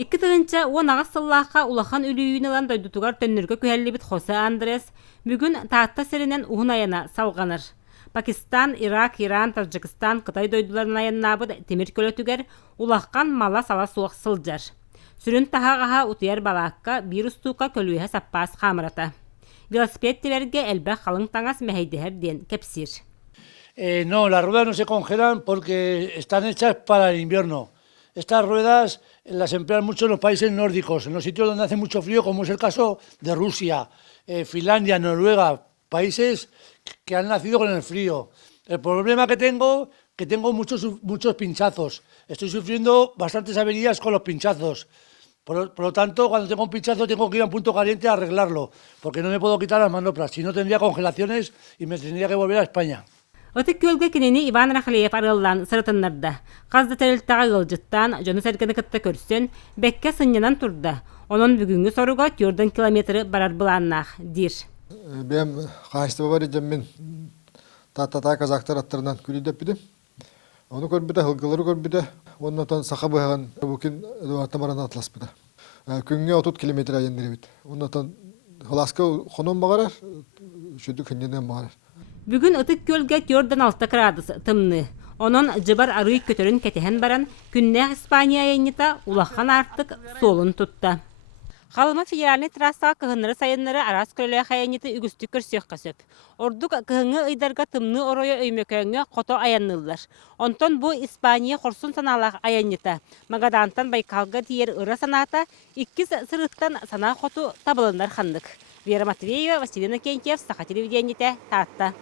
Икки тыгынча он агас сыллааққа улахан үлүйін алан дойдутугар төннөргө күһэллибит Хосе Андрес бүгүн таатта серинен уһун аяна салганыр. Пакистан, Ирак, Иран, Таджикистан, Кытай дойдуларын аяннабыт темир көлөтүгер улахкан мала сала суох сылжар. Сүрүн тахагаха утуяр балаакка вирустуука көлүөһэ саппаас хамырата. Велосипед теберге элбэ халың таңас мэхейдехер диэн кепсир. No, las ruedas no se congelan porque están hechas para el invierno. Estas ruedas las emplean mucho en los países nórdicos, en los sitios donde hace mucho frío, como es el caso de Rusia, Finlandia, Noruega, países que han nacido con el frío. El problema que tengo muchos pinchazos. Estoy sufriendo bastantes averías con los pinchazos. Por lo tanto, cuando tengo un pinchazo tengo que ir a un punto caliente a arreglarlo, porque no me puedo quitar las manoplas, si no tendría congelaciones y me tendría que volver a España. Отык көлгө кинени Иван Рахлеев арылдан сырытыннарда. Қазды тәрілттаға ғылжыттан жоны сәргені кытта көрсен, бәкке сыннянан турда. Онын бүгінгі соруға 4 километрі барар бұланнақ, дир. Бәм қашты бабар едім мен тата казақтар аттарынан күлі деп бідім. Оны көрбіді, ғылғылары көрбіді. Оның отан сақа бұйған бүкін Эдуардтамаран атлас беді. Күнге 30 километр айындыры беді. Оның отан ғыласқа қонын бағарар, шүді күнненен бағарар. Бүгін ытык көлгө 4-6 градус тымны. Онон жыбар арый көтөрүн кетехен баран күннәк Испания айыннита улахан артык солун тутта. Халыма федеральный трассаға кыһыннары сайыннары арас көлі хайынниты үгістік көрсек қасып. Ордук кыһыңы ыйдарга тымны оройо өймөкөңө қото аяннылар. Онтон бу Испания хорсун саналақ аяннита. Магадантан Байкалга тиер ыра саната 2 сырыттан сана хоту табылындар хандык. Вера Матвеева, Василина Кентьев, Саха телевидениете, Татта.